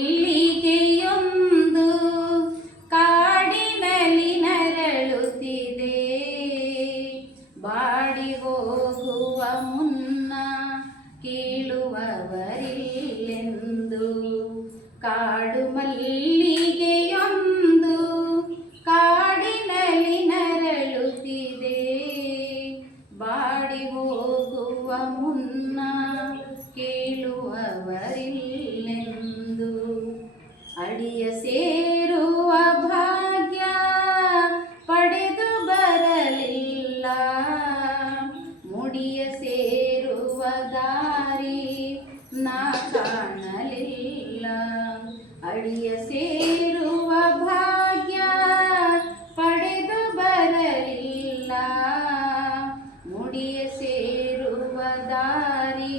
ಮಲ್ಲಿಗೆಯೊಂದು ಕಾಡಿನಲ್ಲಿ ನರಳುತ್ತಿದೆ, ಬಾಡಿ ಹೋಗುವ ಮುನ್ನ ಕೀಳುವವರಿಲ್ಲೆಂದು. ಕಾಡು ಮಲ್ಲಿಗೆಯೊಂದು ಕಾಡಿನಲ್ಲಿ ನರಳುತ್ತಿದೆ, ಬಾಡಿ ಹೋಗುವ ಮುನ್ನ ಕೀಳುವವರಿಲ್ಲೆಂದು. ಅಡಿಯ ಸೇರುವ ಭಾಗ್ಯ ಪಡೆದು ಬರಲಿಲ್ಲ, ಮುಡಿಯ ಸೇರುವ ದಾರಿ ನಾ ಕಾಣಲಿಲ್ಲ. ಅಡಿಯ ಸೇರುವ ಭಾಗ್ಯ ಪಡೆದು ಬರಲಿಲ್ಲ, ಮುಡಿಯ ಸೇರುವ ದಾರಿ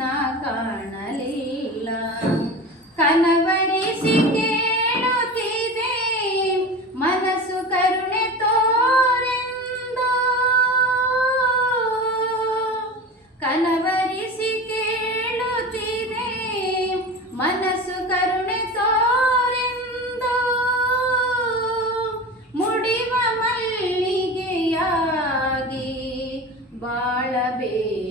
ನಾ ಕಾಣಲಿಲ್ಲ. ಕನವರಿಸಿ ಕೇಳುತ್ತಿದೆ ಮನಸ್ಸು ಕರುಣೆ ತೋರೆಂದು, ಕನವರಿಸಿ ಕೇಳುತ್ತಿದೆ ಮನಸ್ಸು ಕರುಣೆ ತೋರೆಂದು. ಮುಡಿವ ಮಲ್ಲಿಗೆಯಾಗಿ ಬಾಳಬೇಕೆಂದು.